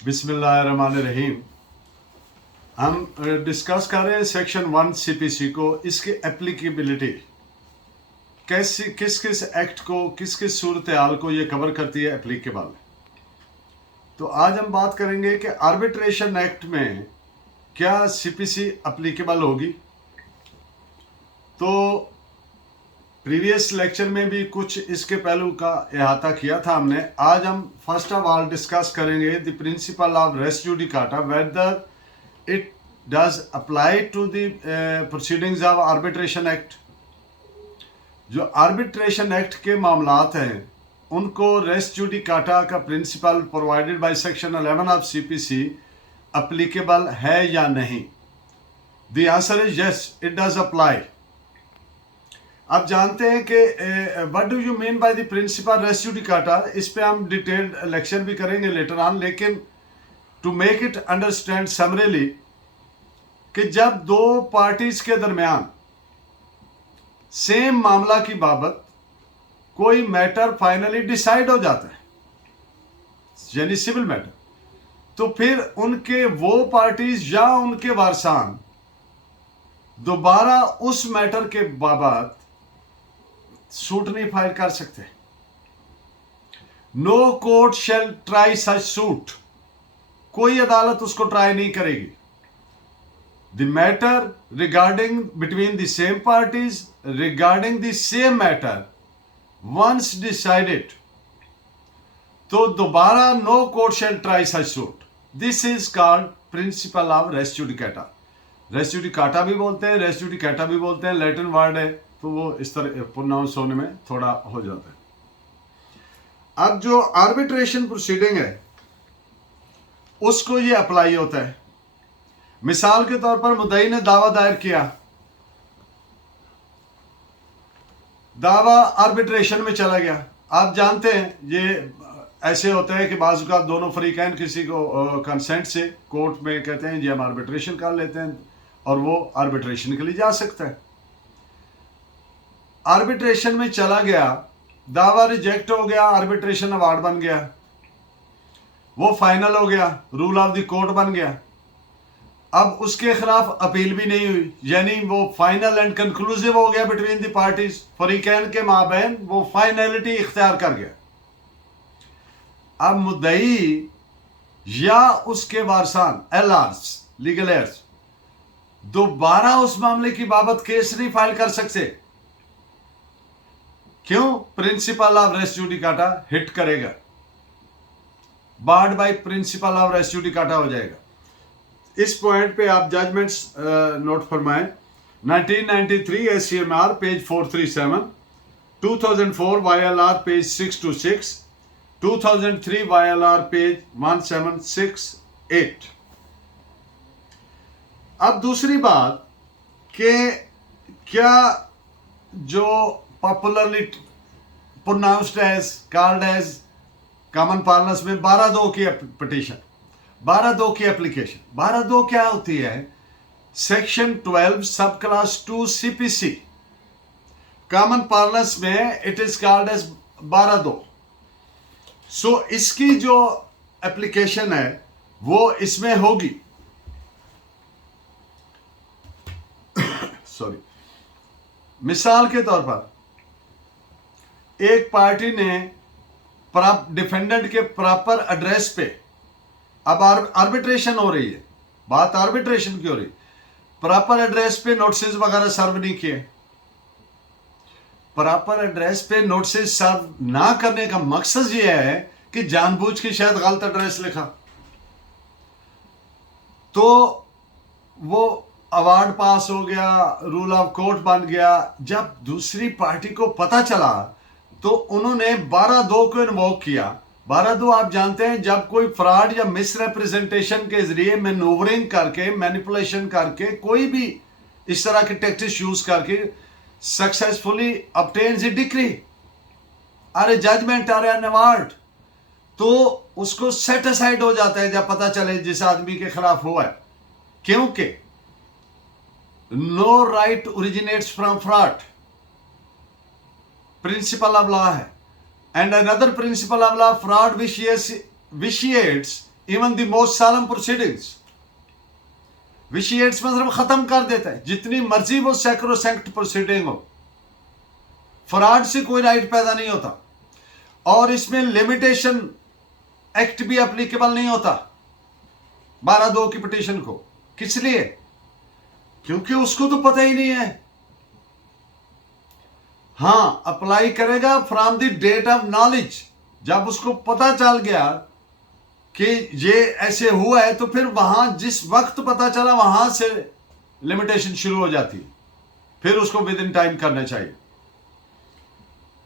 बिस्मिल्लाहिर्रहमानिर्रहीम। हम डिस्कस कर रहे हैं सेक्शन 1 सीपीसी को, इसकी एप्लीकेबिलिटी कैसे, किस किस एक्ट को, किस किस सूरत हाल को ये कवर करती है एप्लीकेबल। तो आज हम बात करेंगे कि आर्बिट्रेशन एक्ट में क्या सीपीसी एप्लीकेबल होगी। तो प्रीवियस लेक्चर में भी कुछ इसके पहलू का अहाता किया था हमने। आज हम फर्स्ट ऑफ ऑल डिस्कस करेंगे the principle of res judicata, whether it does apply to the proceedings of arbitration act. जो आर्बिट्रेशन एक्ट के मामलात हैं उनको रेस जुडिकाटा का principle provided by section 11 of CPC applicable है या नहीं। The answer is yes, it does apply. आप जानते हैं कि what do you mean by the principle res judicata, इस पे हम डिटेल्ड लेक्चर भी करेंगे लेटर ऑन, लेकिन to make it understand summarily कि जब दो पार्टीज के दरमियान सेम मामला की बाबत कोई मैटर फाइनली डिसाइड हो जाता है, यानी सिविल मैटर, तो फिर उनके वो पार्टीज या उनके वारसान दोबारा उस मैटर के बाबत सूट नहीं फाइल कर सकते। No court shall try such suit, कोई अदालत उसको ट्राई नहीं करेगी। The matter regarding between the same parties regarding the same matter once decided, तो दोबारा no court shall try such suit. This is called principle of res judicata. Res judicata भी बोलते हैं, रेस जुडिकाटा भी बोलते हैं, लैटिन वर्ड है, तो वो इस तरह प्रोनाउंस होने में थोड़ा हो जाता है। अब जो आर्बिट्रेशन प्रोसीडिंग है उसको ये अप्लाई होता है। मिसाल के तौर पर मुद्दई ने दावा दायर किया, दावा आर्बिट्रेशन में चला गया। आप जानते हैं ये ऐसे होता है कि बाज़ औक़ात दोनों फरीकैन किसी को कंसेंट से कोर्ट में कहते हैं जी हम आर्बिट्रेशन कर लेते हैं, और वो आर्बिट्रेशन के लिए जा सकता है। आर्बिट्रेशन में चला गया, दावा रिजेक्ट हो गया, आर्बिट्रेशन अवार्ड बन गया, वो फाइनल हो गया, रूल ऑफ द कोर्ट बन गया। अब उसके खिलाफ अपील भी नहीं हुई, यानी वो फाइनल एंड कंक्लूसिव हो गया बिटवीन द पार्टीज, फरीकैन के माबैन वो फाइनलिटी इख्तियार कर गया। अब मुद्दई या उसके वारसान एलआर्स, लीगल एयर्स, दोबारा उस मामले की बाबत केस नहीं फाइल कर सकते। क्यों? Principle of res judicata hit करेगा, barred by principle of res judicata हो जाएगा। इस पॉइंट पे आप जजमेंट्स नोट फरमाएं। 1993 SCMR page 437, 2004 YLR page 626, 2003 YLR page 1768। अब दूसरी बात कि क्या जो popularly pronounced as, called as common parlance में 12(2) की पिटीशन, 12(2) की एप्लीकेशन। 12(2) क्या होती है? सेक्शन 12 सब क्लास 2 सीपीसी, कॉमन पार्लनेंस में इट इज कॉल्ड एज 12(2). सो इसकी जो एप्लीकेशन है वो इसमें होगी। सॉरी, मिसाल के तौर पर एक पार्टी ने डिफेंडेंट के प्रॉपर एड्रेस पे, अब आर्बिट्रेशन हो रही है, बात आर्बिट्रेशन की हो रही, प्रॉपर एड्रेस पे नोटिस वगैरह सर्व नहीं किए। प्रॉपर एड्रेस पे नोटिस सर्व ना करने का मकसद ये है कि जानबूझ के शायद गलत एड्रेस लिखा, तो वो अवार्ड पास हो गया, रूल ऑफ कोर्ट बन गया। जब दूसरी पार्टी को पता चला तो उन्होंने 12(2) को इन्वोक किया। 12(2) आप जानते हैं, जब कोई फ्रॉड या मिसरिप्रेजेंटेशन के जरिए मैनूवरिंग करके, मैनिपुलेशन करके, कोई भी इस तरह के टैक्टिक्स यूज करके सक्सेसफुली ऑब्टेन्स ए डिक्री और ए जजमेंट और एन अवार्ड, तो उसको सेट असाइड हो जाता है जब पता चले जिस आदमी के खिलाफ हुआ है, क्योंकि no right originates from fraud, principle of law है। And another principle of law, fraud vitiates even the most solemn proceedings. Vitiates मतलब खत्म कर देता है, जितनी मर्जी वो सैक्रोसैंक्ट प्रोसीडिंग हो, फ्रॉड से कोई राइट पैदा नहीं होता। और इसमें लिमिटेशन एक्ट भी एप्लीकेबल नहीं होता 12(2) की पिटीशन को। किस लिए? क्योंकि उसको तो पता ही नहीं है। हां, अप्लाई करेगा from the date of knowledge. जब उसको पता चल गया कि ये ऐसे हुआ है, तो फिर वहां जिस वक्त पता चला वहां से लिमिटेशन शुरू हो जाती है, फिर उसको विद इन टाइम करना चाहिए।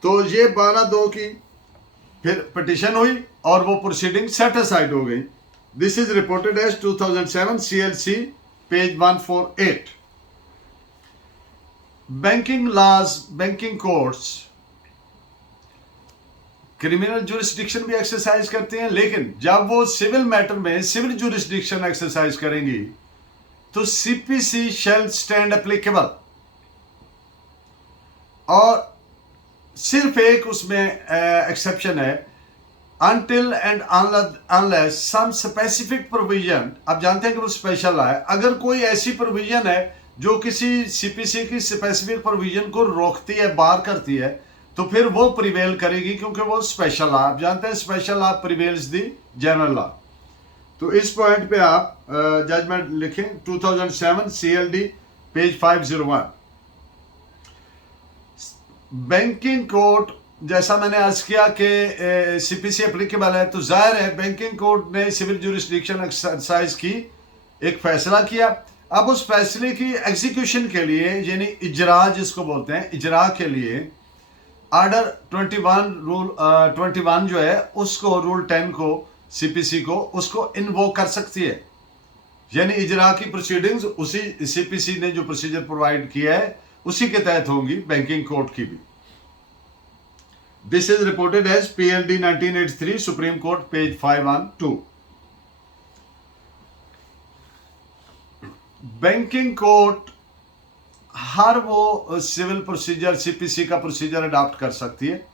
तो ये 12(2) की फिर पिटीशन हुई और वो प्रोसीडिंग सेट असाइड हो गई। This is reported as 2007 CLC page 148। Banking laws, banking courts criminal jurisdiction भी एक्सरसाइज करते हैं, लेकिन जब वो सिविल मैटर में सिविल जुरिस्डिक्शन एक्सरसाइज करेंगी तो CPC शैल स्टैंड एप्लीकेबल। और सिर्फ एक उसमें एक्सेप्शन है, until and unless some specific provision. आप जानते हैं कि वो स्पेशल है। अगर कोई ऐसी प्रोविजन है जो किसी CPC की स्पेसिफिक प्रोविजन को रोकती है, बार करती है, तो फिर वो प्रिवेल करेगी, क्योंकि वो स्पेशल लॉ। आप जानते हैं स्पेशल लॉ प्रिवेल्स दी जनरल लॉ। तो इस पॉइंट पे आप जजमेंट लिखें 2007 CLD पेज 501। बैंकिंग कोर्ट, जैसा मैंने अर्ज किया कि CPC एप्लीकेबल है, तो जाहिर है बैंकिंग कोर्ट ने सिविल जुरिस्डिक्शन एक्सरसाइज की, एक फैसला किया। अब उस फैसले की एग्जीक्यूशन के लिए, यानी इजरा जिसको बोलते हैं, इजरा के लिए ऑर्डर 21 रूल 21 जो है उसको, रूल 10 को CPC को उसको इन्वोक कर सकती है। यानी इजरा की प्रोसीडिंग्स उसी CPC ने जो प्रोसीजर प्रोवाइड किया है उसी के तहत होंगी बैंकिंग कोर्ट की भी। This is reported as PLD 1983 Supreme Court page 512। Banking court हर वो सिविल प्रोसीजर CPC का प्रोसीजर अडॉप्ट कर सकती है।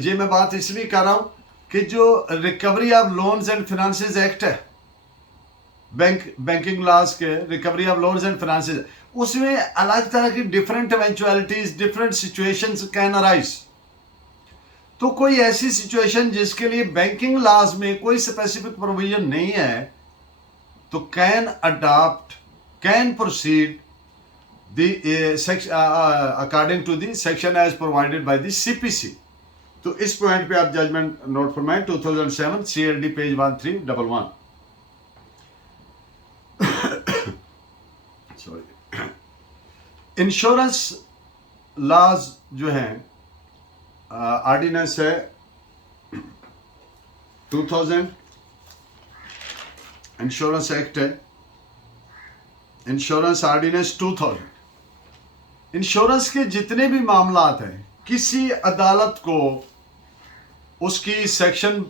ये मैं बात इसलिए कर रहा हूं कि जो recovery of loans and finances act है, बैंकिंग लॉज के recovery of loans and finances, उसमें अलग तरह की different eventualities, different situations can arise. तो कोई ऐसी सिचुएशन जिसके लिए बैंकिंग लॉज में कोई स्पेसिफिक प्रोविजन नहीं है, तो can adopt, can proceed according to the section as provided by the CPC। तो इस पॉइंट पे आप जजमेंट नोट फरमाएं 2007 CLD page 1311। Sorry, insurance laws जो हैं, ऑर्डिनेंस है 2000, इंश्योरेंस एक्ट है, इंश्योरेंस ऑर्डिनेंस 2000। इंश्योरेंस के जितने भी मामलात हैं, किसी अदालत को उसकी सेक्शन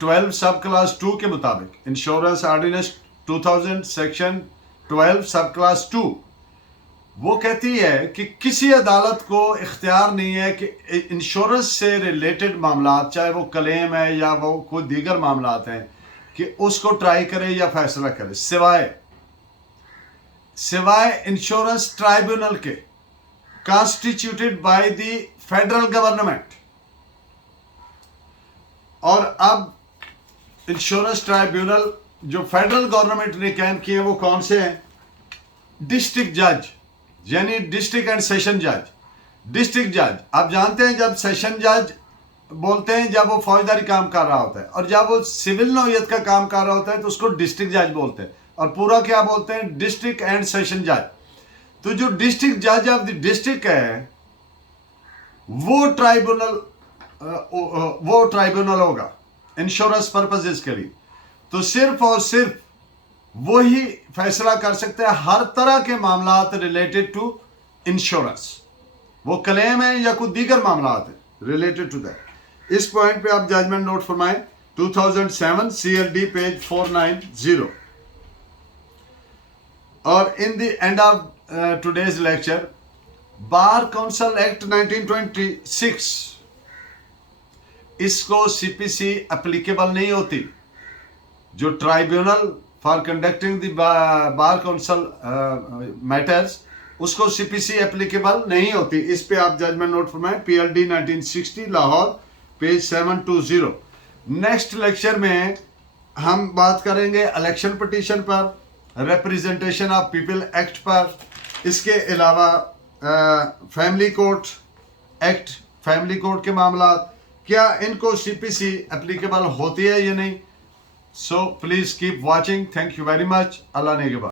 12 सब क्लास 2 के मुताबिक, इंश्योरेंस ऑर्डिनेंस 2000 सेक्शन 12 सब क्लास 2, वो कहती है कि किसी अदालत को इख्तियार नहीं है कि इंश्योरेंस से रिलेटेड मामलात, चाहे वो क्लेम है या वो कोई दीगर मामलात हैं, कि उसको ट्राई करे या फैसला करे, सिवाय इंश्योरेंस ट्राइब्यूनल के, constituted by the federal government. और अब इंश्योरेंस ट्राइब्यूनल जो फेडरल गवर्नमेंट ने कायम किए वो कौन से हैं? डिस्ट्रिक्ट जज, यानी डिस्ट्रिक्ट एंड सेशन जज। डिस्ट्रिक्ट जज, आप जानते हैं जब सेशन जज बोलते हैं जब वो फौजदारी काम कर रहा होता है, और जब वो सिविल नौयत का काम कर रहा होता है तो उसको डिस्ट्रिक्ट जज बोलते हैं, और पूरा क्या बोलते हैं? डिस्ट्रिक्ट एंड सेशन जज। तो जो डिस्ट्रिक्ट जज ऑफ द डिस्ट्रिक्ट है वो ट्राइब्यूनल होगा इंश्योरेंस पर्पसेस के लिए। तो सिर्फ और सिर्फ वो ही फैसला कर सकते हैं हर तरह के मामलात रिलेटेड टू इंश्योरेंस, वो क्लेम है या कोई दीगर मामलात है रिलेटेड टू दैट। इस पॉइंट पे आप जजमेंट नोट फरमाएं 2007 CLD पेज 490। और in the end of today's lecture, bar council act 1926, इसको CPC एप्लीकेबल नहीं होती, जो tribunal for conducting the bar council matters, उसको सीपीसी एप्लीकेबल नहीं होती। इस पे आप जजमेंट नोट फरमाएं, PLD 1960 Lahore, page 720। Next lecture में हम बात करेंगे इलेक्शन पिटीशन पर, रिप्रेजेंटेशन ऑफ पीपल एक्ट पर, इसके अलावा family court act, family court के मामला, क्या इनको सीपीसी एप्लीकेबल होती है या नहीं। So please keep watching. Thank you very much. Allah ने के बाद।